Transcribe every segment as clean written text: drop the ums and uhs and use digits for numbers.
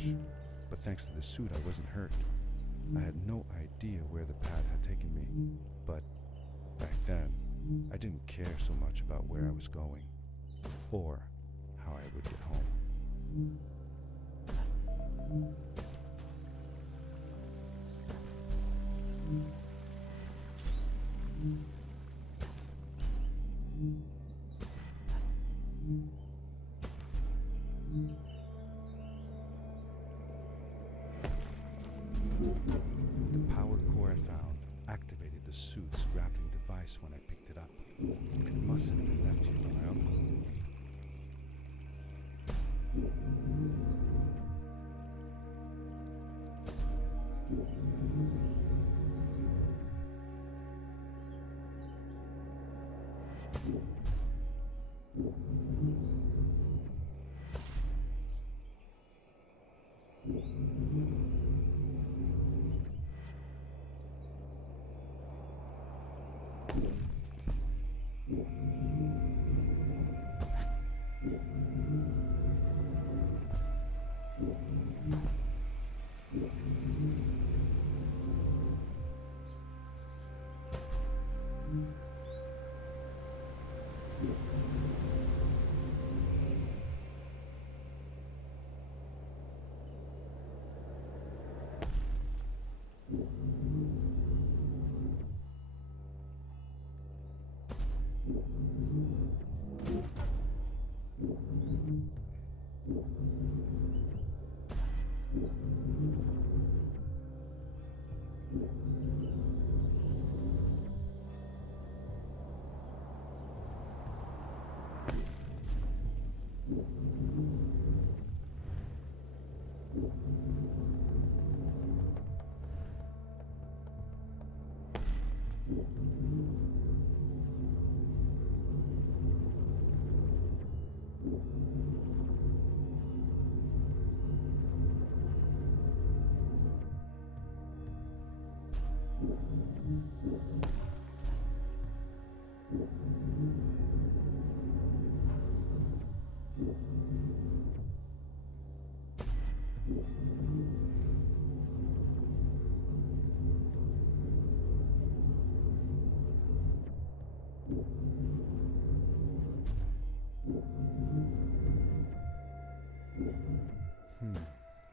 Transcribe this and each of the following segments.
crash, but thanks to the suit, I wasn't hurt. I had no idea where the path had taken me, but back then, I didn't care so much about where I was going, or how I would get home. The power core I found activated the suit's grappling device when I picked it up. It must have been left here by my uncle.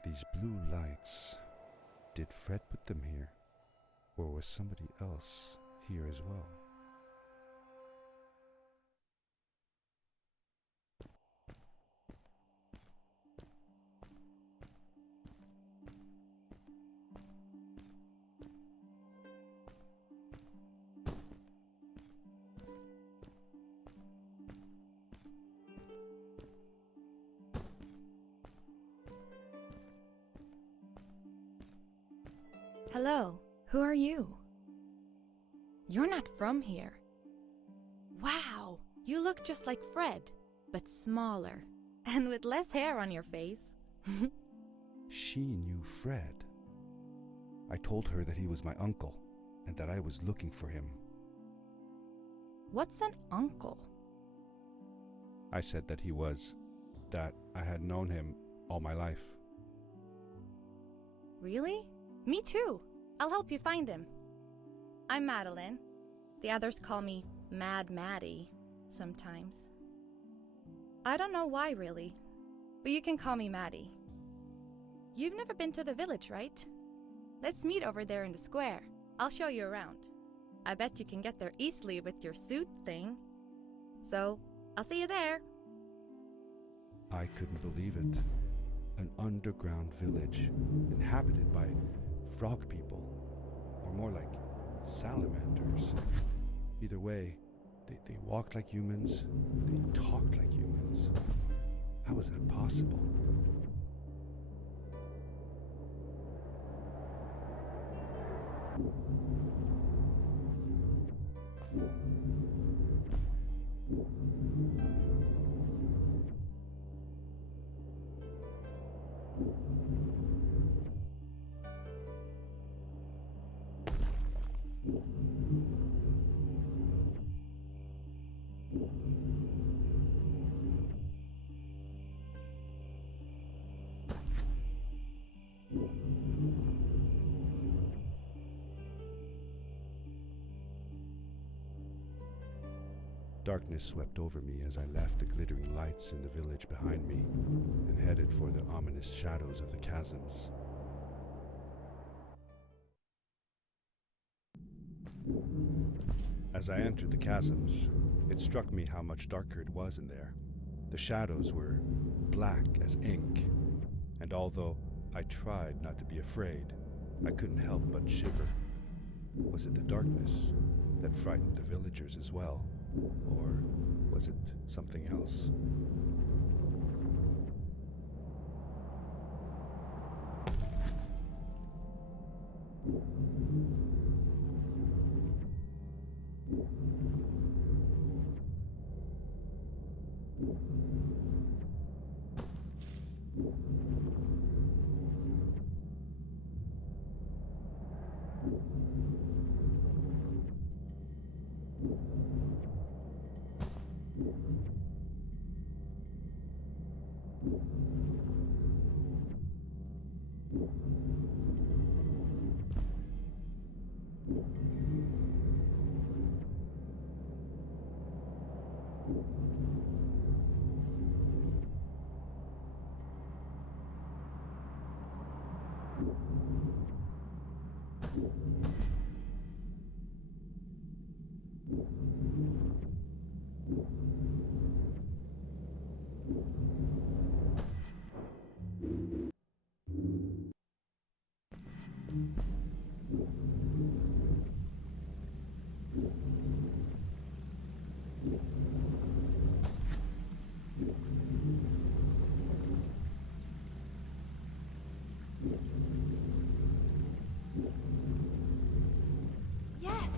These blue lights. Did Fred put them here? Or was somebody else here as well? Hello, who are you? You're not from here. Wow, you look just like Fred, but smaller, and with less hair on your face. She knew Fred. I told her that he was my uncle, and that I was looking for him. What's an uncle? I said that that I had known him all my life. Really? Me too. I'll help you find him. I'm Madeline. The others call me Mad Maddie sometimes. I don't know why really, but you can call me Maddie. You've never been to the village, right? Let's meet over there in the square. I'll show you around. I bet you can get there easily with your suit thing. So, I'll see you there. I couldn't believe it. An underground village inhabited by frog people, or more like salamanders. Either way, they walked like humans, they talked like humans. How is that possible? Darkness swept over me as I left the glittering lights in the village behind me and headed for the ominous shadows of the chasms. As I entered the chasms, it struck me how much darker it was in there. The shadows were black as ink, and although I tried not to be afraid, I couldn't help but shiver. Was it the darkness that frightened the villagers as well, or was it something else? Yes,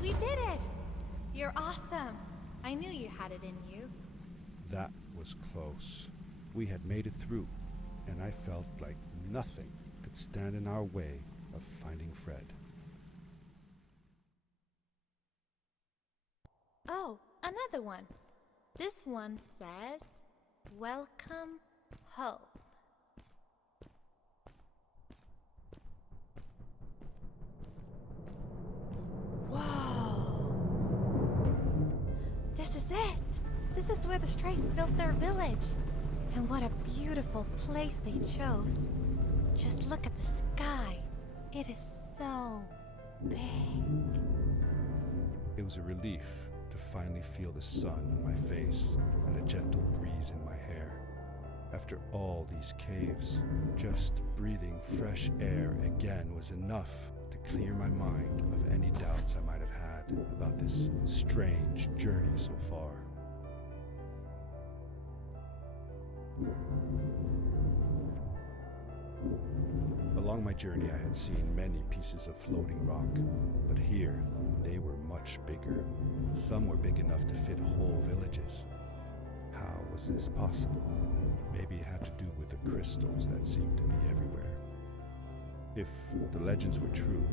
we did it! You're awesome. I knew you had it in you. That was close. We had made it through, and I felt like nothing could stand in our way of finding Fred. Oh, another one. This one says, "Welcome home." Whoa! This is it! This is where the Strays built their village. And what a beautiful place they chose. Just look at the sky. It is so big. It was a relief to finally feel the sun on my face and a gentle breeze in my hair. After all these caves, just breathing fresh air again was enough to clear my mind of any doubts I might have had about this strange journey so far. Along my journey, I had seen many pieces of floating rock, but here they were much bigger. Some were big enough to fit whole villages. How was this possible? Maybe it had to do with the crystals that seemed to be everywhere. If the legends were true,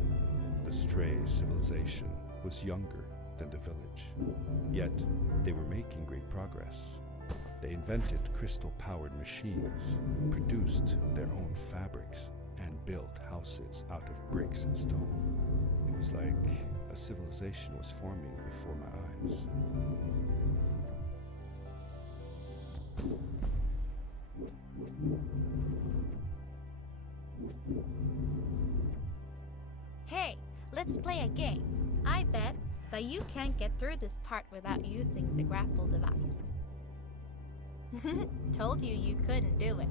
the Stray civilization was younger than the village. Yet, they were making great progress. They invented crystal-powered machines, produced their own fabrics, and built houses out of bricks and stone. It was like a civilization was forming before my eyes. Hey, let's play a game. I bet that you can't get through this part without using the grapple device. Told you you couldn't do it.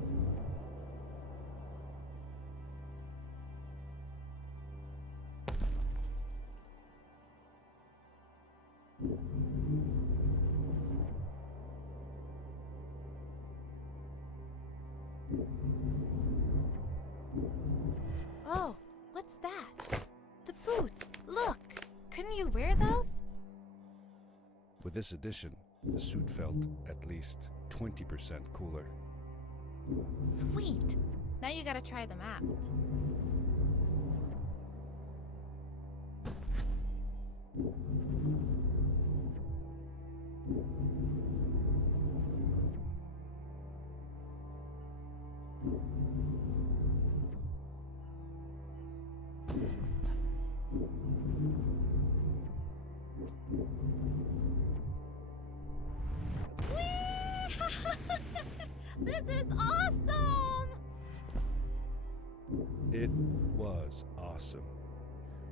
Oh, what's that? The boots! Look! Couldn't you wear those? With this addition, the suit felt at least 20% cooler. Sweet! Now you gotta try them out. This is awesome! It was awesome.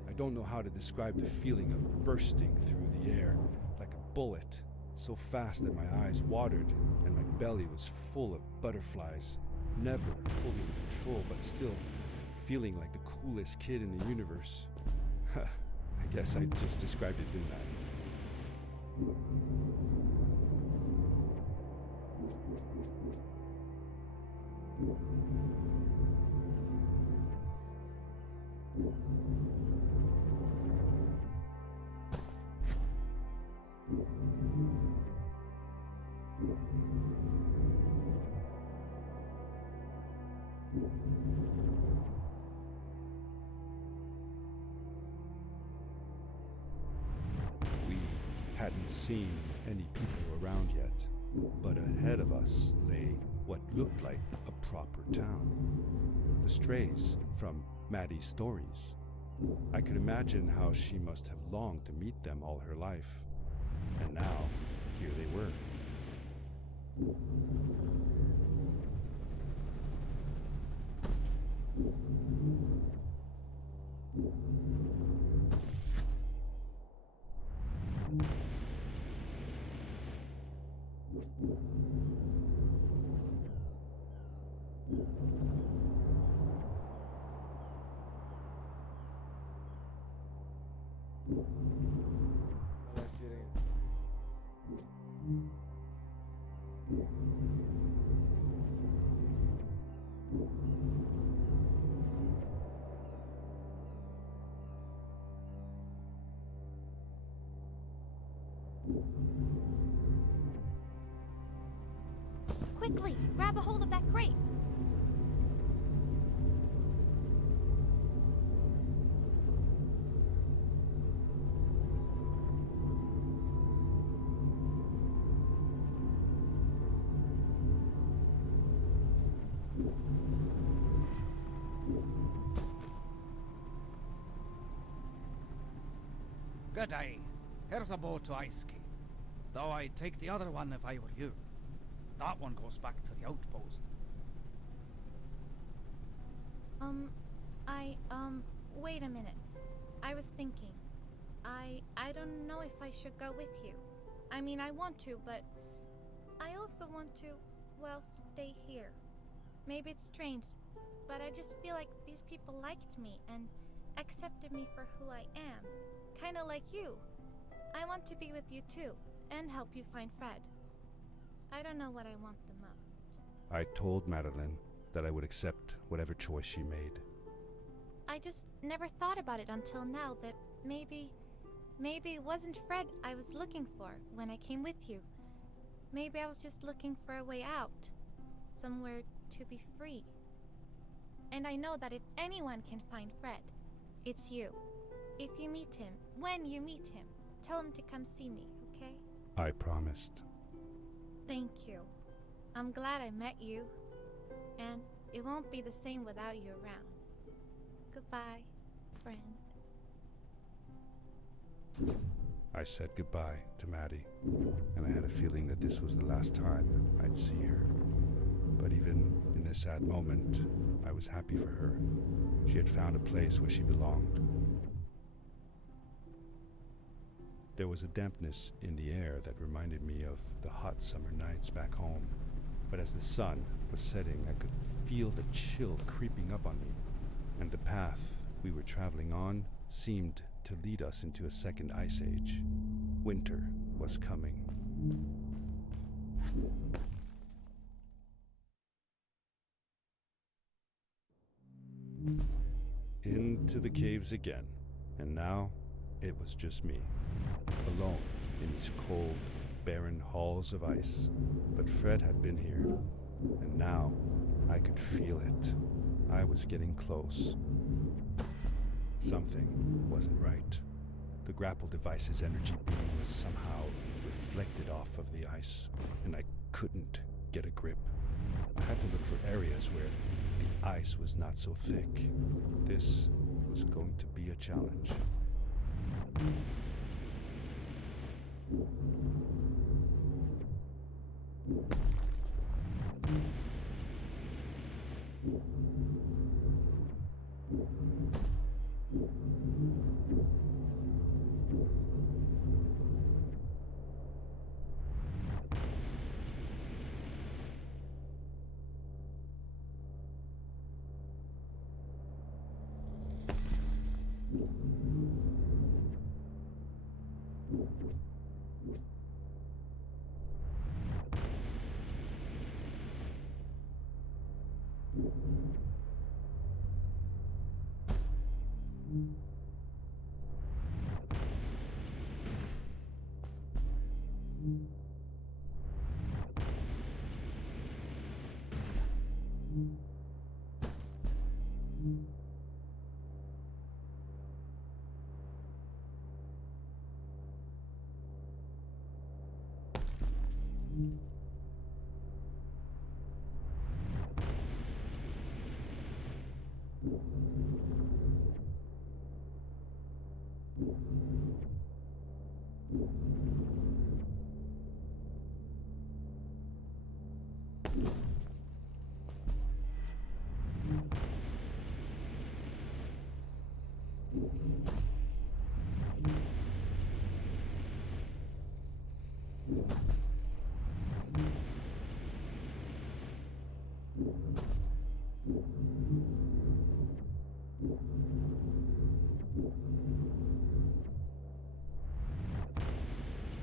I don't know how to describe the feeling of bursting through the air like a bullet, so fast that my eyes watered and my belly was full of butterflies. Never fully in control, but still feeling like the coolest kid in the universe. I guess I just described it, didn't I? We hadn't seen any people around yet, but ahead of us lay what looked like a proper town. The strays from Maddie's stories. I could imagine how she must have longed to meet them all her life. And now, here they were. Quickly, grab a hold of that crate. Good day. Here's a boat to Ice Cave. Though I'd take the other one if I were you. That one goes back to the outpost. Wait a minute. I was thinking. I don't know if I should go with you. I mean, I want to, but I also want to, well, stay here. Maybe it's strange, but I just feel like these people liked me and accepted me for who I am. Kinda like you. I want to be with you too, and help you find Fred. I don't know what I want the most. I told Madeline that I would accept whatever choice she made. I just never thought about it until now that maybe it wasn't Fred I was looking for when I came with you. Maybe I was just looking for a way out. Somewhere to be free. And I know that if anyone can find Fred, it's you. If you meet him, when you meet him, tell him to come see me, okay? I promised. Thank you. I'm glad I met you. And it won't be the same without you around. Goodbye, friend. I said goodbye to Maddie, and I had a feeling that this was the last time I'd see her. But even in this sad moment, I was happy for her. She had found a place where she belonged. There was a dampness in the air that reminded me of the hot summer nights back home. But as the sun was setting, I could feel the chill creeping up on me, and the path we were traveling on seemed to lead us into a second ice age. Winter was coming. Into the caves again, and now it was just me, alone in these cold, barren halls of ice. But Fred had been here, and now I could feel it. I was getting close. Something wasn't right. The grapple device's energy beam was somehow reflected off of the ice, and I couldn't get a grip. I had to look for areas where the ice was not so thick. This was going to be a challenge.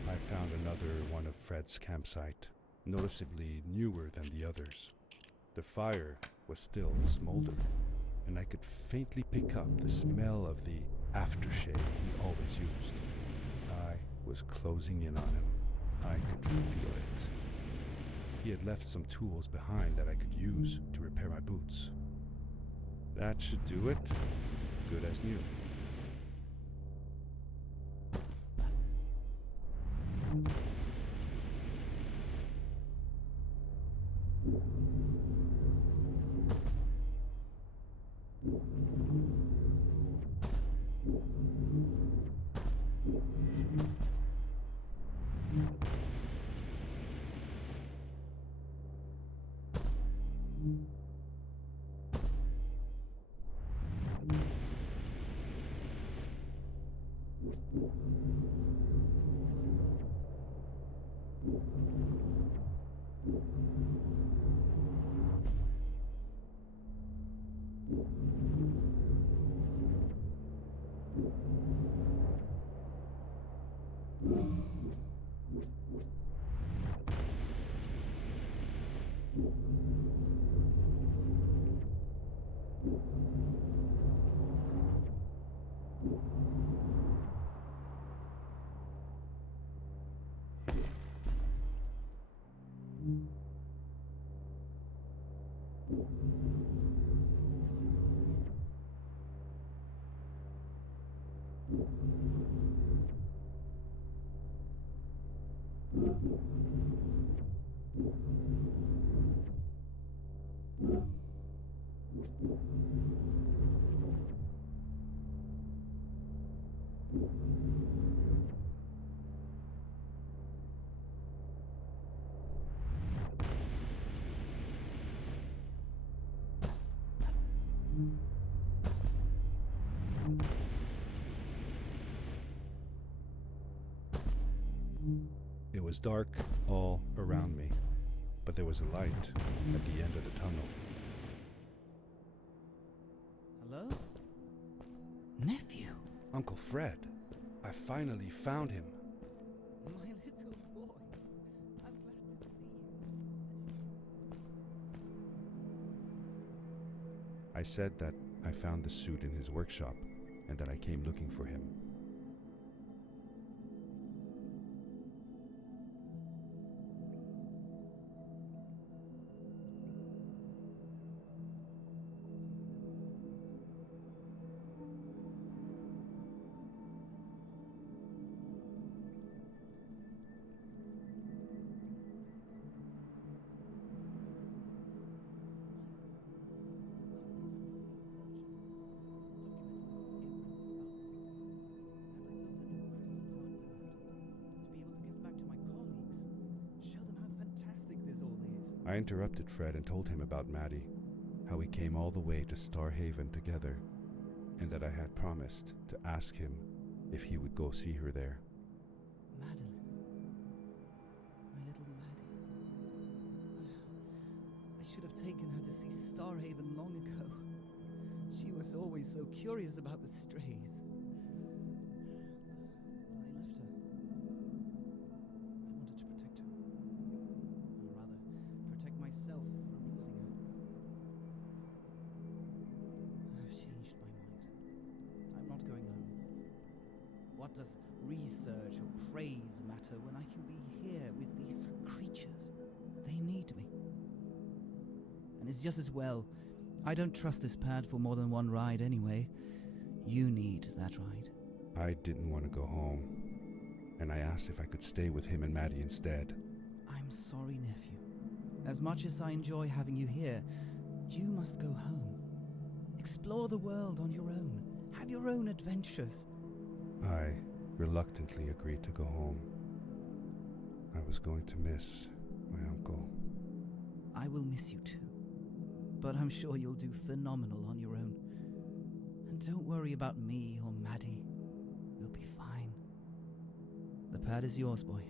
I found another one of Fred's campsite, noticeably newer than the others. The fire was still smoldering, and I could faintly pick up the smell of the aftershave he always used. I was closing in on him. I could feel it. He had left some tools behind that I could use to repair my boots. That should do it. Good as new. It was dark all around me, but there was a light at the end of the tunnel. Hello? Nephew? Uncle Fred, I finally found him. My little boy. I'm glad to see you. I said that I found the suit in his workshop and that I came looking for him. I interrupted Fred and told him about Maddie, how we came all the way to Starhaven together, and that I had promised to ask him if he would go see her there. Madeline. My little Maddie. I should have taken her to see Starhaven long ago. She was always so curious about the strays. I left her. I wanted to protect her. Or rather, protect myself from losing her. I've changed my mind. I'm not going home. What does research or praise matter when I can be here with these creatures? They need me. And it's just as well. I don't trust this pad for more than one ride anyway. You need that ride. I didn't want to go home, and I asked if I could stay with him and Maddie instead. I'm sorry, nephew. As much as I enjoy having you here, you must go home. Explore the world on your own. Have your own adventures. I reluctantly agreed to go home. I was going to miss my uncle. I will miss you too. But I'm sure you'll do phenomenal on your own. And don't worry about me or Maddie. We'll be fine. The pad is yours, boy.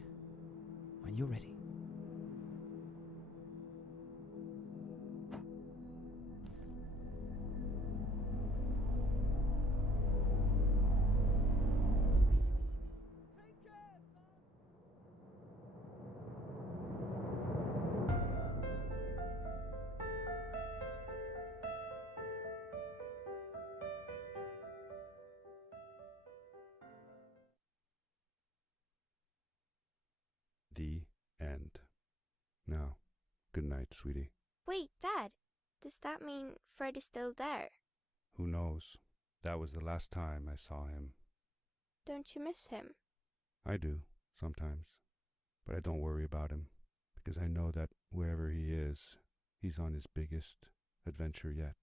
When you're ready. The end. Now, good night, sweetie. Wait, Dad. Does that mean Fred is still there? Who knows? That was the last time I saw him. Don't you miss him? I do, sometimes. But I don't worry about him, because I know that wherever he is, he's on his biggest adventure yet.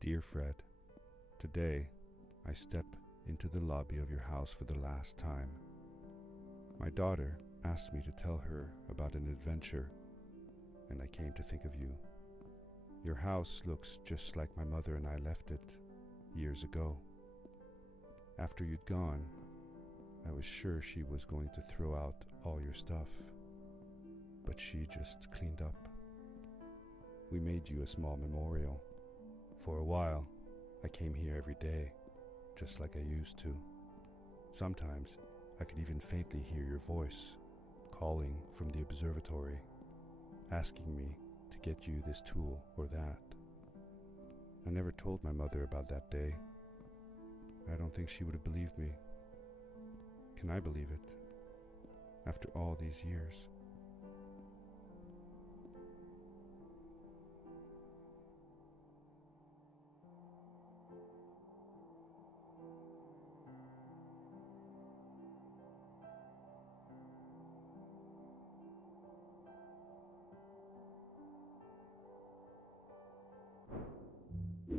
Dear Fred, today I step into the lobby of your house for the last time. My daughter asked me to tell her about an adventure, and I came to think of you. Your house looks just like my mother and I left it years ago. After you'd gone, I was sure she was going to throw out all your stuff, but she just cleaned up. We made you a small memorial. For a while, I came here every day, just like I used to. Sometimes, I could even faintly hear your voice, calling from the observatory, asking me to get you this tool or that. I never told my mother about that day. I don't think she would have believed me. Can I believe it? After all these years?